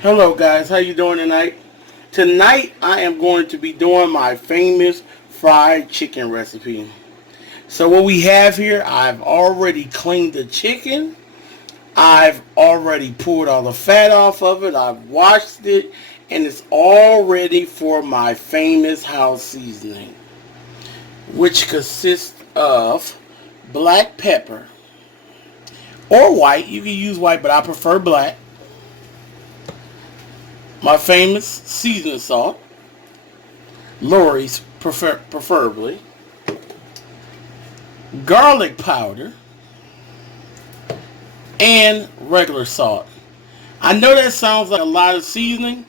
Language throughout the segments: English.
Hello guys, how you doing tonight? Tonight I am going to be doing my famous fried chicken recipe. So what we have here, I've already cleaned the chicken. I've already pulled all the fat off of it. I've washed it and it's all ready for my famous house seasoning, which consists of black pepper or white. You can use white, but I prefer black. My famous seasoning salt, Lori's preferably, garlic powder, and regular salt. I know that sounds like a lot of seasoning,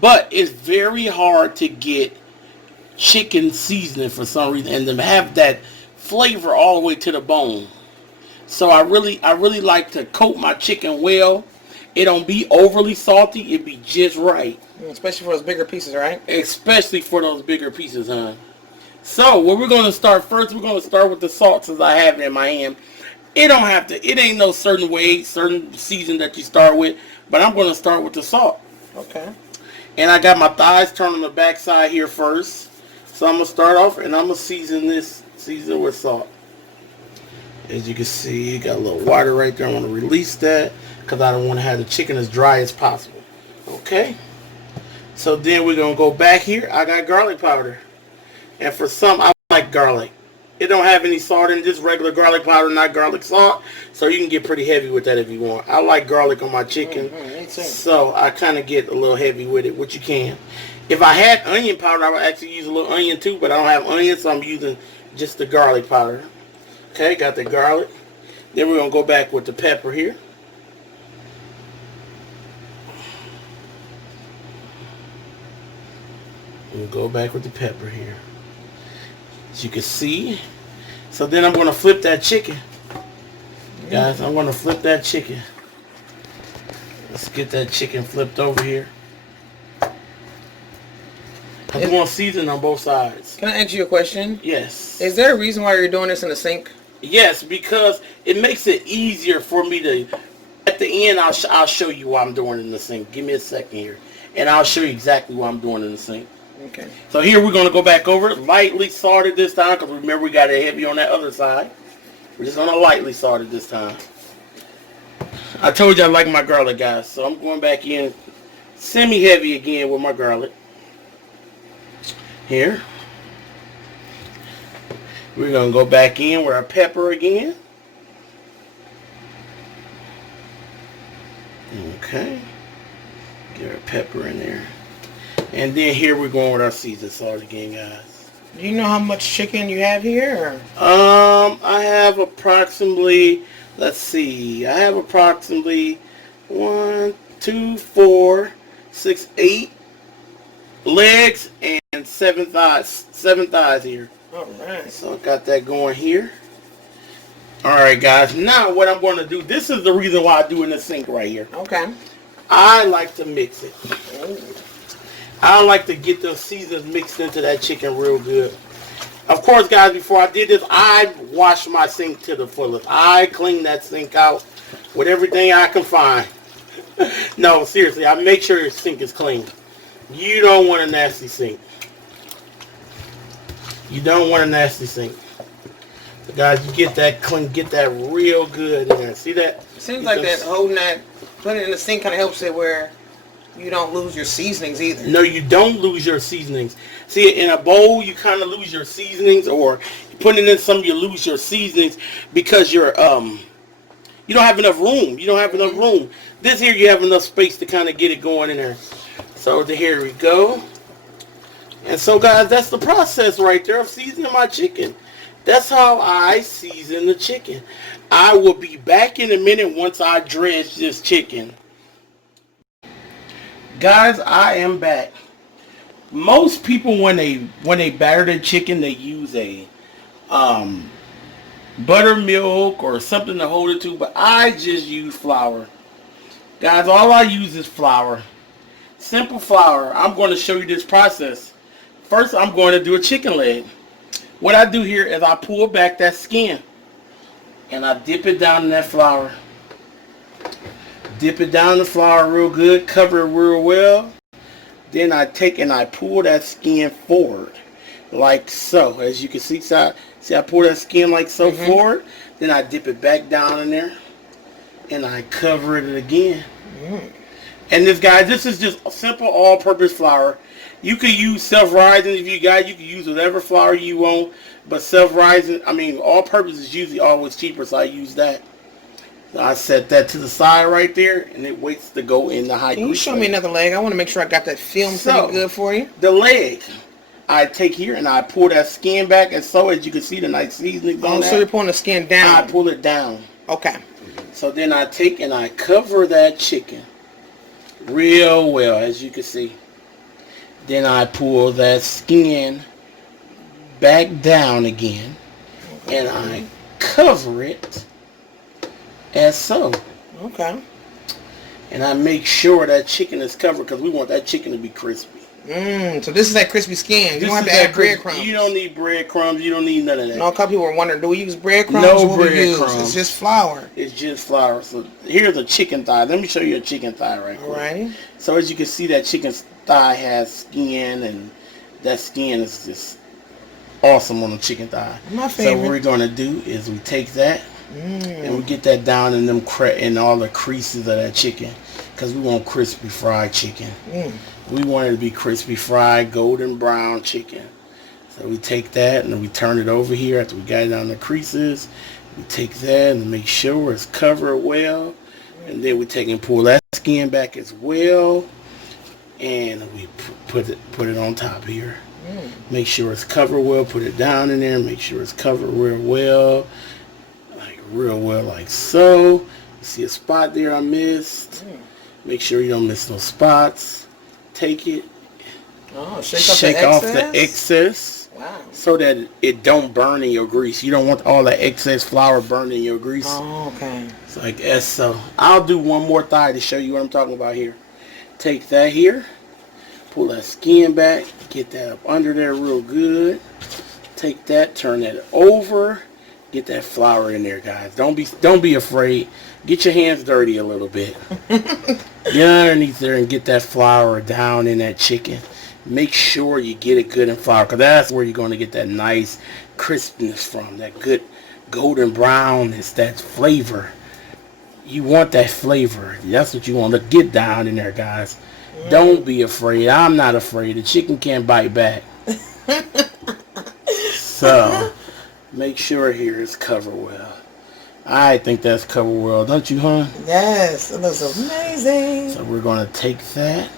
but it's very hard to get chicken seasoning for some reason and to have that flavor all the way to the bone. So I really like to coat my chicken well. It don't be overly salty. It be just right. Especially for those bigger pieces, right? Especially for those bigger pieces, huh? So what we're going to start first, we're going to start with the salt since I have it in my hand. It don't have to, it ain't no certain way, certain season that you start with, but I'm going to start with the salt. Okay. And I got my thighs turned on the back side here first. So I'm going to start off and I'm going to season with salt. As you can see, you got a little water right there. I want to release that because I don't want to have the chicken as dry as possible. Okay. So then we're going to go back here. I got garlic powder. And for some, I like garlic. It don't have any salt in it, just regular garlic powder, not garlic salt. So you can get pretty heavy with that if you want. I like garlic on my chicken. So I kind of get a little heavy with it, which you can. If I had onion powder, I would actually use a little onion too, but I don't have onion, so I'm using just the garlic powder. Okay, got the garlic. Then we're going to go back with the pepper here. We'll go back with the pepper here. As you can see. So then I'm going to flip that chicken. Guys, I'm going to flip that chicken. Let's get that chicken flipped over here. I want season on both sides. Can I ask you a question? Yes. Is there a reason why you're doing this in the sink? Yes, because it makes it easier for me to, at the end, I'll show you what I'm doing in the sink. Give me a second here. And I'll show you exactly what I'm doing in the sink. Okay. So here we're going to go back over it. Lightly salted this time, because remember we got it heavy on that other side. We're just going to lightly salt it this time. I told you I like my garlic, guys. So I'm going back in semi-heavy again with my garlic. Here. We're going to go back in with our pepper again. Okay. Get our pepper in there. And then here we're going with our seasoned salt again, guys. Do you know how much chicken you have here? I have approximately, let's see, I have approximately 1, 2, 4, 6, 8 legs and 7 thighs. 7 thighs here. Alright. So I got that going here. Alright guys, now what I'm going to do, this is the reason why I do in the sink right here. Okay. I like to mix it. I like to get the seasons mixed into that chicken real good. Of course guys, before I did this, I washed my sink to the fullest. I cleaned that sink out with everything I can find. No, seriously, I make sure your sink is clean. You don't want a nasty sink. You don't want a nasty sink. So guys, you get that clean, get that real good in there. See that? Seems like that holding that, putting it in the sink kind of helps it where you don't lose your seasonings either. No, you don't lose your seasonings. See, in a bowl, you kind of lose your seasonings, or putting in some, you lose your seasonings because you're you don't have enough room. You don't have enough room. This here, you have enough space to kind of get it going in there. So here we go. And so guys, that's the process right there of seasoning my chicken. That's how I season the chicken. I will be back in a minute once I dredge this chicken. Guys, I am back. Most people when they batter their chicken, they use a buttermilk or something to hold it to, but I just use flour. Guys, all I use is flour. Simple flour. I'm going to show you this process. First, I'm going to do a chicken leg. What I do here is I pull back that skin and I dip it down in that flour. Dip it down in the flour real good. Cover it real well. Then I take and I pull that skin forward. Like so. As you can see, see I pull that skin like so forward. Then I dip it back down in there. And I cover it again. And this is just a simple all-purpose flour. You could use self-rising if you got. You can use whatever flour you want. But self-rising, all-purpose is usually always cheaper, so I use that. So I set that to the side right there, and it waits to go in the high. Can you show me another leg? I want to make sure I got that film pretty good for you. The leg, I take here and I pull that skin back, and so as you can see, the nice seasoning on that. So you're pulling the skin down. I pull it down. Okay. So then I take and I cover that chicken real well, as you can see. Then I pull that skin back down again, and I cover it as so. Okay. And I make sure that chicken is covered because we want that chicken to be crispy. So this is that crispy skin. You don't have to add breadcrumbs. You don't need breadcrumbs. You don't need none of that. No, a couple people were wondering, do we use breadcrumbs? No breadcrumbs. It's just flour. It's just flour. So here's a chicken thigh. Let me show you a chicken thigh right quick. Alright. So as you can see, that chicken thigh has skin, and that skin is just awesome on the chicken thigh. My favorite. So what we're going to do is we take that and we get that down in in all the creases of that chicken because we want crispy fried chicken. We want it to be crispy fried, golden brown chicken. So we take that and we turn it over here after we got it down the creases. We take that and make sure it's covered well. And then we take and pull that skin back as well. And we put it on top here. Make sure it's covered well. Put it down in there. Make sure it's covered real well. Like so. You see a spot there I missed. Make sure you don't miss no spots. Take it. Shake off the excess. Wow. So that it don't burn in your grease. You don't want all that excess flour burning in your grease. Oh, okay. It's like that's so. I'll do one more thigh to show you what I'm talking about here. Take that here. Pull that skin back. Get that up under there real good. Take that. Turn that over. Get that flour in there, guys. Don't be afraid. Get your hands dirty a little bit. Get underneath there and get that flour down in that chicken. Make sure you get it good and flour, because that's where you're going to get that nice crispness from. That good golden brownness, that flavor. You want that flavor. That's what you want to get down in there, guys. Don't be afraid. I'm not afraid. The chicken can't bite back. So, make sure here it's covered well. I think that's covered well, don't you, hon? Yes, it looks amazing. So we're going to take that.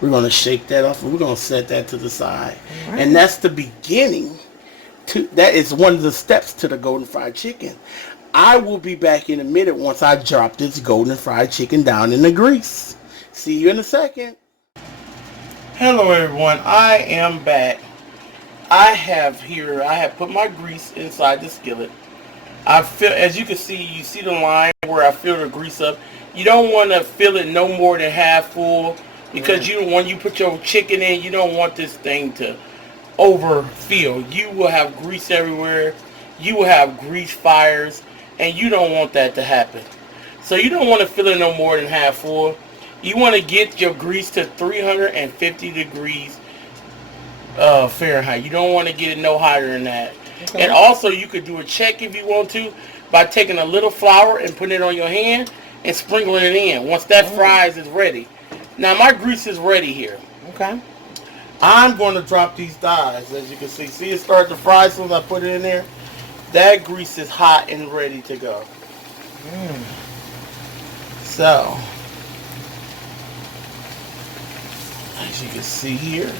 We're going to shake that off, and we're going to set that to the side. Right. And that's the beginning. That is one of the steps to the golden fried chicken. I will be back in a minute once I drop this golden fried chicken down in the grease. See you in a second. Hello, everyone. I am back. I have put my grease inside the skillet. As you can see, you see the line where I fill the grease up. You don't want to fill it no more than half full, because when you put your chicken in, you don't want this thing to overfill. You will have grease everywhere. You will have grease fires, and you don't want that to happen. So you don't want to fill it no more than half full. You want to get your grease to 350 degrees Fahrenheit. You don't want to get it no higher than that. Okay. And also, you could do a check if you want to by taking a little flour and putting it on your hand and sprinkling it in. Once that fries is ready. Now, my grease is ready here. Okay. I'm going to drop these thighs, as you can see. See it start to fry as soon as I put it in there? That grease is hot and ready to go. So, as you can see here.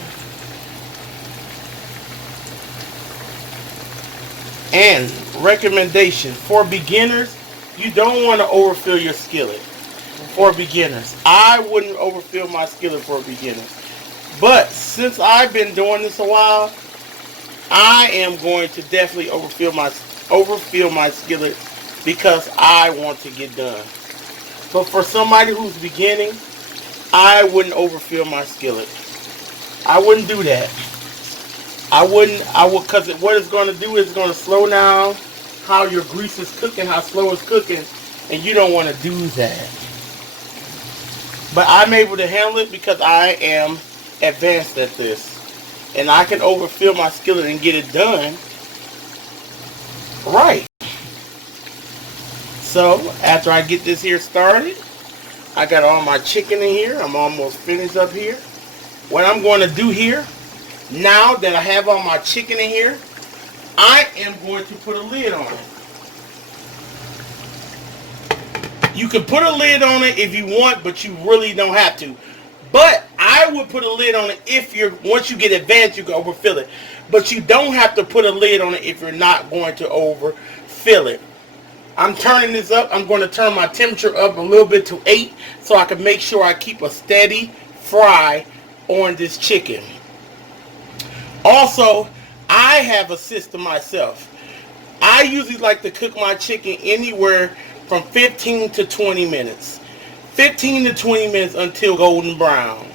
And recommendation for beginners, you don't want to overfill your skillet. For beginners, I wouldn't overfill my skillet for beginners. But since I've been doing this a while, I am going to definitely overfill my skillet because I want to get done. But for somebody who's beginning, I wouldn't overfill my skillet. I wouldn't do that. Because what it's going to do is going to slow down how your grease is cooking, how slow it's cooking, and you don't want to do that. But I'm able to handle it because I am advanced at this. And I can overfill my skillet and get it done right. So, after I get this here started, I got all my chicken in here. I'm almost finished up here. What I'm going to do here, now that I have all my chicken in here, I am going to put a lid on it. You can put a lid on it if you want, but you really don't have to. But I would put a lid on it if once you get advanced, you can overfill it. But you don't have to put a lid on it if you're not going to overfill it. I'm turning this up. I'm going to turn my temperature up a little bit to 8 so I can make sure I keep a steady fry on this chicken. Also, I have a system myself. I usually like to cook my chicken anywhere from 15 to 20 minutes. 15 to 20 minutes until golden brown.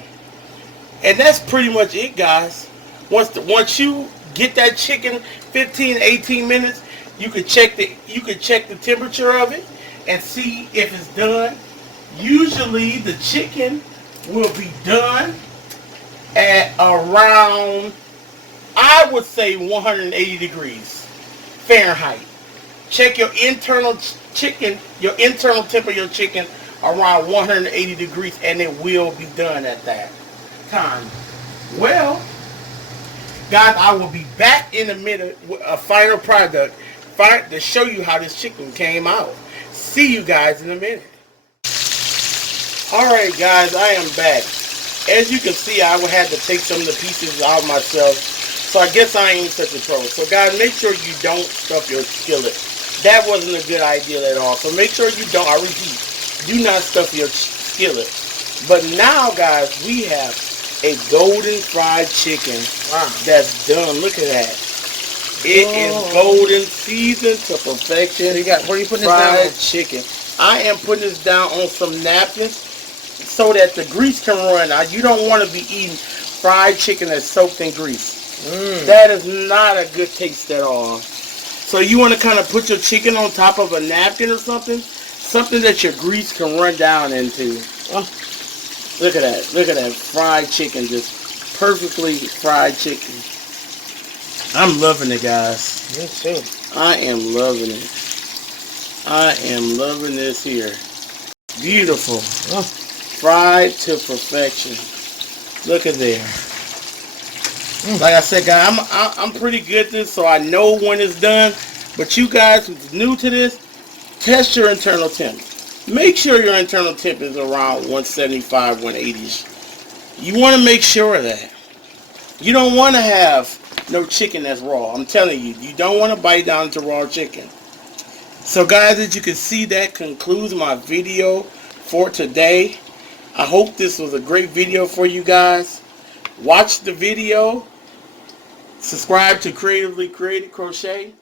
And that's pretty much it, guys. Once you get that chicken 15 to 18 minutes, you can check the temperature of it and see if it's done. Usually the chicken will be done at around, I would say, 180 degrees Fahrenheit. Check your internal temperature of your chicken around 180 degrees and it will be done at that time. Well, guys, I will be back in a minute with a final product to show you how this chicken came out. See you guys in a minute. Alright guys, I am back. As you can see, I would have to take some of the pieces out myself, so I guess I ain't such a pro. So guys, make sure you don't stuff your skillet. That wasn't a good idea at all. So make sure you don't, I repeat, do not stuff your skillet. But now guys, we have a golden fried chicken that's done. Look at that. It is golden, seasoned to perfection. Where are you putting fried this down? chicken. I am putting this down on some napkins so that the grease can run. Now, you don't want to be eating fried chicken that's soaked in grease. That is not a good taste at all. So you want to kind of put your chicken on top of a napkin or something that your grease can run down into. Look at that. Look at that fried chicken, just perfectly fried chicken. I'm loving it, guys. Me too. I am loving it. I am loving this here. Beautiful. Fried to perfection. Look at there. Like I said, guys, I'm pretty good at this, so I know when it's done. But you guys who's new to this, test your internal temp. Make sure your internal temp is around 175, 180. You want to make sure of that. You don't want to have no chicken that's raw. I'm telling you, you don't want to bite down into raw chicken. So guys, as you can see, that concludes my video for today. I hope this was a great video for you guys. Watch the video. Subscribe to Creatively Created Crochet.